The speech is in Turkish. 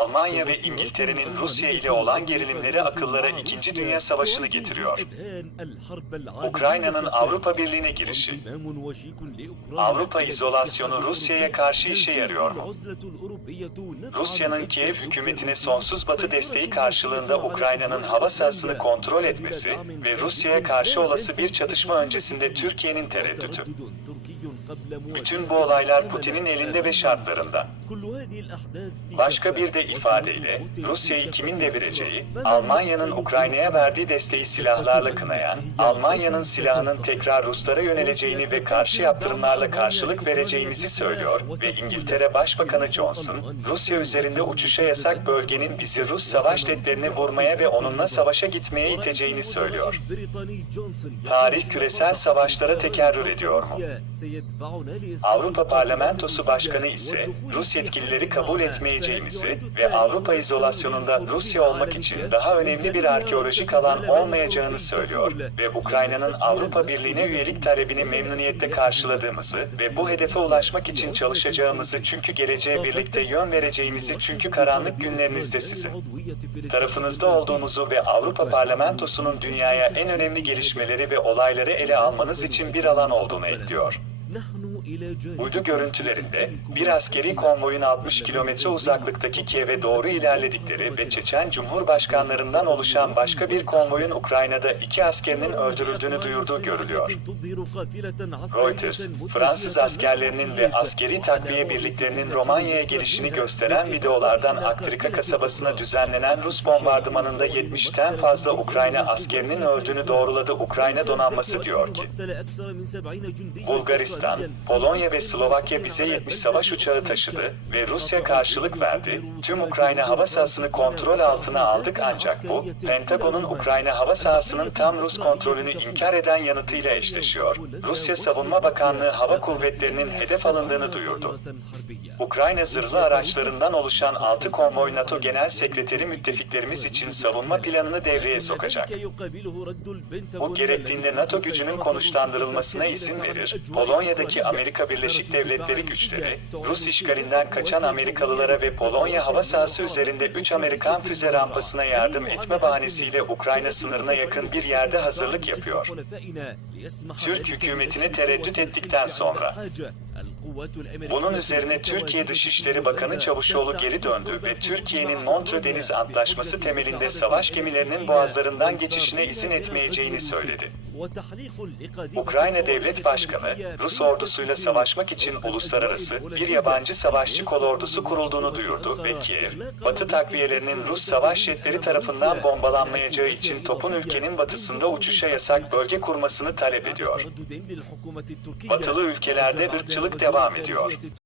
Almanya ve İngiltere'nin Rusya ile olan gerilimleri akıllara İkinci Dünya Savaşı'nı getiriyor. Ukrayna'nın Avrupa Birliği'ne girişi. Avrupa izolasyonu Rusya'ya karşı işe yarıyor mu? Rusya'nın Kiev hükümetine sonsuz batı desteği karşılığında Ukrayna'nın hava sahasını kontrol etmesi ve Rusya'ya karşı olası bir çatışma öncesinde Türkiye'nin tereddütü. Bütün bu olaylar Putin'in elinde ve şartlarında. Başka bir de ifadeyle Rusya'yı kimin devireceği, Almanya'nın Ukrayna'ya verdiği desteği silahlarla kınayan, Almanya'nın silahının tekrar Ruslara yöneleceğini ve karşı yaptırımlarla karşılık vereceğimizi söylüyor ve İngiltere Başbakanı Johnson, Rusya üzerinde uçuşa yasak bölgenin bizi Rus savaş jetlerine vurmaya ve onunla savaşa gitmeye iteceğini söylüyor. Tarih küresel savaşlara tekerrür ediyor mu? Avrupa Parlamentosu Başkanı ise Rus yetkilileri kabul etmeyeceğimizi ve Avrupa izolasyonunda Rusya olmak için daha önemli bir arkeolojik alan olmayacağını söylüyor ve Ukrayna'nın Avrupa Birliği'ne üyelik talebini memnuniyetle karşıladığımızı ve bu hedefe ulaşmak için çalışacağımızı çünkü geleceğe birlikte yön vereceğimizi çünkü karanlık günlerinizde sizin tarafınızda olduğumuzu ve Avrupa Parlamentosu'nun dünyaya en önemli gelişmeleri ve olayları ele almanız için bir alan olduğunu ekliyor. Uydu görüntülerinde bir askeri konvoyun 60 kilometre uzaklıktaki Kiev'e doğru ilerledikleri ve Çeçen Cumhurbaşkanlarından oluşan başka bir konvoyun Ukrayna'da iki askerinin öldürüldüğünü duyurduğu görülüyor. Reuters, Fransız askerlerinin ve askeri takviye birliklerinin Romanya'ya gelişini gösteren videolardan Aktrika kasabasına düzenlenen Rus bombardımanında 70'ten fazla Ukrayna askerinin öldüğünü doğruladı Ukrayna donanması diyor ki. Bulgaristan, Polonya ve Slovakya bize 70 savaş uçağı taşıdı ve Rusya karşılık verdi. Tüm Ukrayna hava sahasını kontrol altına aldık ancak bu, Pentagon'un Ukrayna hava sahasının tam Rus kontrolünü inkar eden yanıtıyla eşleşiyor. Rusya Savunma Bakanlığı hava kuvvetlerinin hedef alındığını duyurdu. Ukrayna zırhlı araçlarından oluşan 6 konvoy NATO Genel Sekreteri müttefiklerimiz için savunma planını devreye sokacak. Bu gerektiğinde NATO gücünün konuşlandırılmasına izin verir. Polonya'daki Amerika Birleşik Devletleri güçleri, Rus işgalinden kaçan Amerikalılara ve Polonya hava sahası üzerinde 3 Amerikan füze rampasına yardım etme bahanesiyle Ukrayna sınırına yakın bir yerde hazırlık yapıyor. Türk hükümetine tereddüt ettikten sonra bunun üzerine Türkiye Dışişleri Bakanı Çavuşoğlu geri döndü ve Türkiye'nin Montreux Deniz Antlaşması temelinde savaş gemilerinin boğazlarından geçişine izin etmeyeceğini söyledi. Ukrayna Devlet Başkanı, Rus ordusuyla savaşmak için uluslararası bir yabancı savaşçı kolordusu kurulduğunu duyurdu ve Kiev, Batı takviyelerinin Rus savaş jetleri tarafından bombalanmayacağı için topun ülkenin batısında uçuşa yasak bölge kurmasını talep ediyor. Batılı ülkelerde ırkçılık devam ediyor.